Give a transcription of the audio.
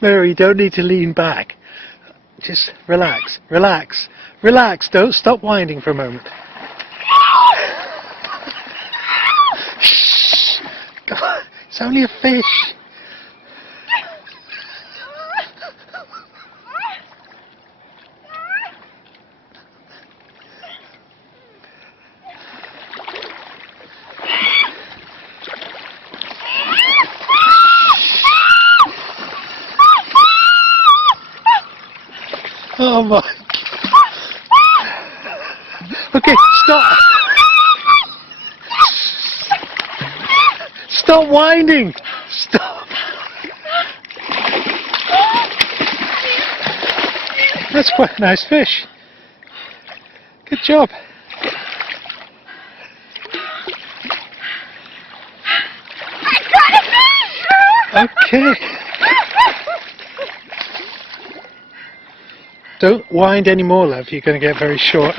Mary, you don't need to lean back. Just relax, relax, relax. Don't stop winding for a moment. Shh! Come on. It's only a fish. Oh my God. Okay, stop. Stop whining. Stop. That's quite a nice fish. Good job. Okay. Don't wind anymore, love. You're going to get very short.